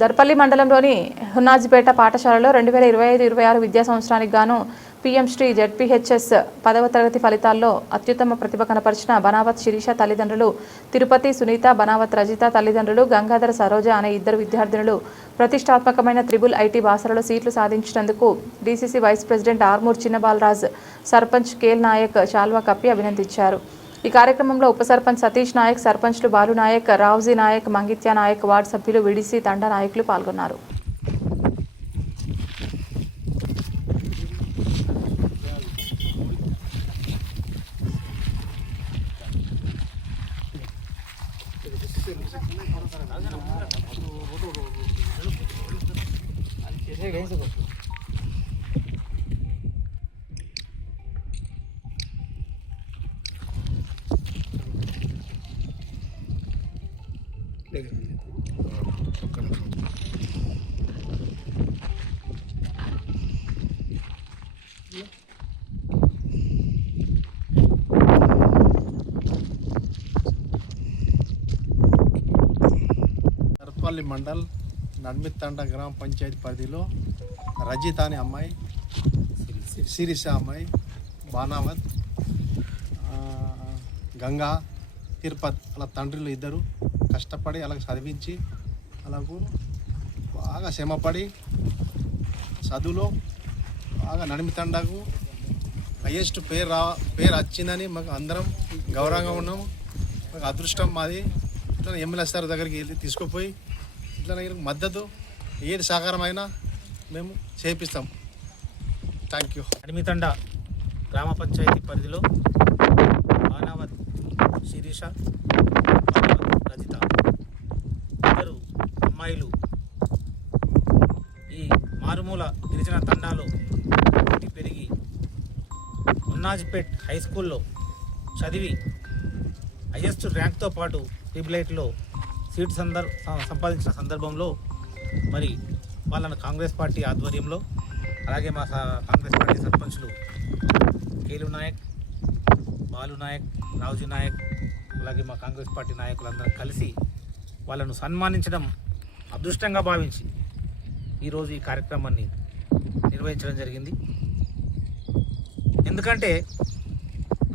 దర్పల్లి మండలంలోని హున్నాజిపేట పాఠశాలలో 2025-26 విద్యా సంవత్సరానికి గాను పీఎం శ్రీ జెడ్పీహెచ్ఎస్ 10వ తరగతి ఫలితాల్లో అత్యుత్తమ ప్రతిభ కనపరిచిన బనావత్ శిరీష తల్లిదండ్రులు తిరుపతి సునీత, బనావత్ రజిత తల్లిదండ్రులు గంగాధర సరోజ అనే ఇద్దరు విద్యార్థినులు ప్రతిష్టాత్మకమైన త్రిబుల్ ఐటీ భాషలలో సీట్లు సాధించినందుకు DCC vice president Armoor Chinnabalaraj, sarpanch Kel Naik శాల్వా కప్పి అభినందించారు. ఈ కార్యక్రమంలో ఉప సర్పంచ్ సతీష్ నాయక్, సర్పంచ్లు బాలు నాయక్, రావుజీ నాయక్, మంగిత్య నాయక్, వార్డు సభ్యులు, విడిసి తండా నాయకులు పాల్గొన్నారు. దర్పల్లి మండల్ నడ్మిత్తండ గ్రామ పంచాయతీ పరిధిలో రజిత అనే అమ్మాయి, శిరీష అమ్మాయి, బానావత్, గంగా, తిరుపతి అలా తండ్రులు ఇద్దరు కష్టపడి అలా చదివించి అలాగూ బాగా శ్రమపడి చదువులో బాగా నడిమితండకు హైయెస్ట్ పేరు వచ్చిందని మాకు అందరం గౌరవంగా ఉన్నాము. మాకు అదృష్టం మాది. ఇట్లా ఎమ్మెల్యే సార్ దగ్గరికి వెళ్ళి తీసుకుపోయి ఇట్లా మద్దతు ఏది సహకారమైనా మేము చేపిస్తాం. Thank you. నడిమితండ గ్రామ పంచాయతీ పరిధిలో బానావత్ శిరీష, రజిత ఇద్దరు అమ్మాయిలు ఈ మారుమూల గిరిజన తండాలో పుట్టి పెరిగి హున్నాజిపేట్ హై స్కూల్లో చదివి హైయెస్ట్ ర్యాంక్తో పాటు ట్రిబుల్-ఐటీలో సీట్ సంపాదించిన సందర్భంలో మరి వాళ్ళను కాంగ్రెస్ పార్టీ ఆధ్వర్యంలో, అలాగే మా కాంగ్రెస్ పార్టీ సర్పంచ్లు కేలు నాయక్, బాలు నాయక్, రావుజీ నాయక్, అలాగే మా కాంగ్రెస్ పార్టీ నాయకులందరం కలిసి వాళ్ళను సన్మానించడం అదృష్టంగా భావించి ఈరోజు ఈ కార్యక్రమాన్ని నిర్వహించడం జరిగింది. ఎందుకంటే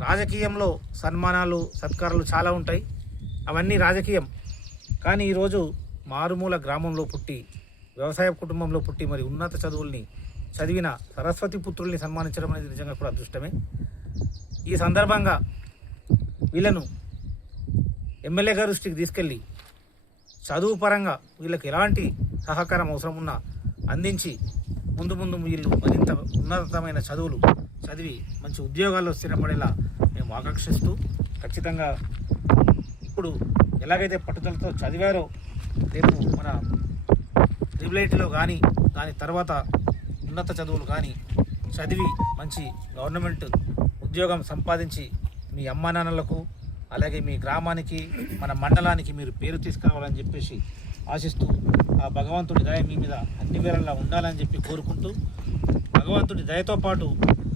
రాజకీయంలో సన్మానాలు, సత్కారాలు చాలా ఉంటాయి, అవన్నీ రాజకీయం. కానీ ఈరోజు మారుమూల గ్రామంలో పుట్టి, వ్యవసాయ కుటుంబంలో పుట్టి, మరి ఉన్నత చదువుల్ని చదివిన సరస్వతి పుత్రుల్ని సన్మానించడం అనేది నిజంగా కూడా అదృష్టమే. ఈ సందర్భంగా వీళ్ళను ఎమ్మెల్యే గారి దృష్టికి తీసుకెళ్ళి చదువు పరంగా వీళ్ళకి ఎలాంటి సహకారం అవసరం ఉన్నా అందించి ముందు వీళ్ళు మరింత ఉన్నతమైన చదువులు చదివి మంచి ఉద్యోగాల్లో స్థిరపడేలా మేము ఆకాంక్షిస్తూ, ఖచ్చితంగా ఇప్పుడు ఎలాగైతే పట్టుదలతో చదివారో రేపు మన ట్రిబుల్-ఐటీలో కానీ దాని తర్వాత ఉన్నత చదువులు కానీ చదివి మంచి గవర్నమెంట్ ఉద్యోగం సంపాదించి మీ అమ్మా నాన్నలకు, అలాగే మీ గ్రామానికి, మన మండలానికి మీరు పేరు తీసుకురావాలని చెప్పేసి ఆశిస్తూ, ఆ భగవంతుడి దయ మీ మీద అన్ని వేళలా ఉండాలని చెప్పి కోరుకుంటూ, భగవంతుడి దయతో పాటు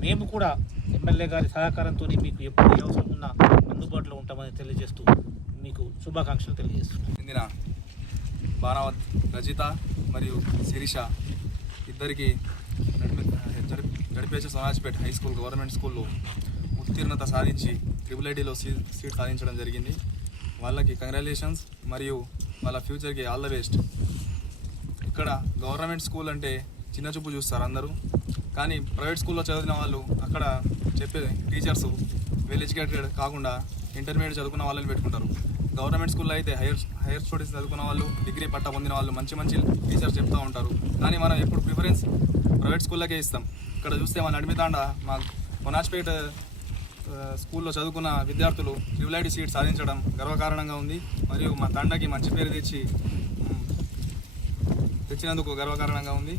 మేము కూడా ఎమ్మెల్యే గారి సహకారంతో మీకు ఎప్పుడు అవసరం ఉన్నా అందుబాటులో ఉంటామని తెలియజేస్తూ మీకు శుభాకాంక్షలు తెలియజేస్తున్నాం. చెందిన బానావత్ రజిత మరియు శిరీష ఇద్దరికి జడ్పీహెచ్ఎస్ హున్నాజిపేట్ హై స్కూల్ గవర్నమెంట్ స్కూల్లో ఉత్తీర్ణత సాధించి ట్రిబుల్-ఐటీలో సీట్ సాధించడం జరిగింది. వాళ్ళకి కంగ్రాచులేషన్స్ మరియు వాళ్ళ ఫ్యూచర్కి ఆల్ ద బెస్ట్. ఇక్కడ గవర్నమెంట్ స్కూల్ అంటే చిన్న చూపు చూస్తారు అందరూ, కానీ ప్రైవేట్ స్కూల్లో చదివిన వాళ్ళు అక్కడ చెప్పే టీచర్స్ వెల్ ఎడ్యుకేటెడ్ కాకుండా ఇంటర్మీడియట్ చదువుకున్న వాళ్ళని పెట్టుకుంటారు. గవర్నమెంట్ స్కూల్లో అయితే హైయర్ స్టడీస్ చదువుకున్న వాళ్ళు, డిగ్రీ పట్టా పొందిన వాళ్ళు మంచి టీచర్స్ చెప్తూ ఉంటారు. కానీ మనం ఎప్పుడు ప్రిఫరెన్స్ ప్రైవేట్ స్కూళ్ళకే ఇస్తాం. ఇక్కడ చూస్తే మన నడిమితాండ మా హున్నాజిపేట్ స్కూల్లో చదువుకున్న విద్యార్థులు ట్రిబుల్-ఐటీ సీట్ సాధించడం గర్వకారణంగా ఉంది. మరియు మా తండకి మంచి పేరు తెచ్చినందుకు గర్వకారణంగా ఉంది.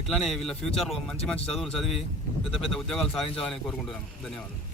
ఇట్లానే వీళ్ళ ఫ్యూచర్లో మంచి చదువులు చదివి పెద్ద ఉద్యోగాలు సాధించాలని కోరుకుంటున్నాను. ధన్యవాదాలు.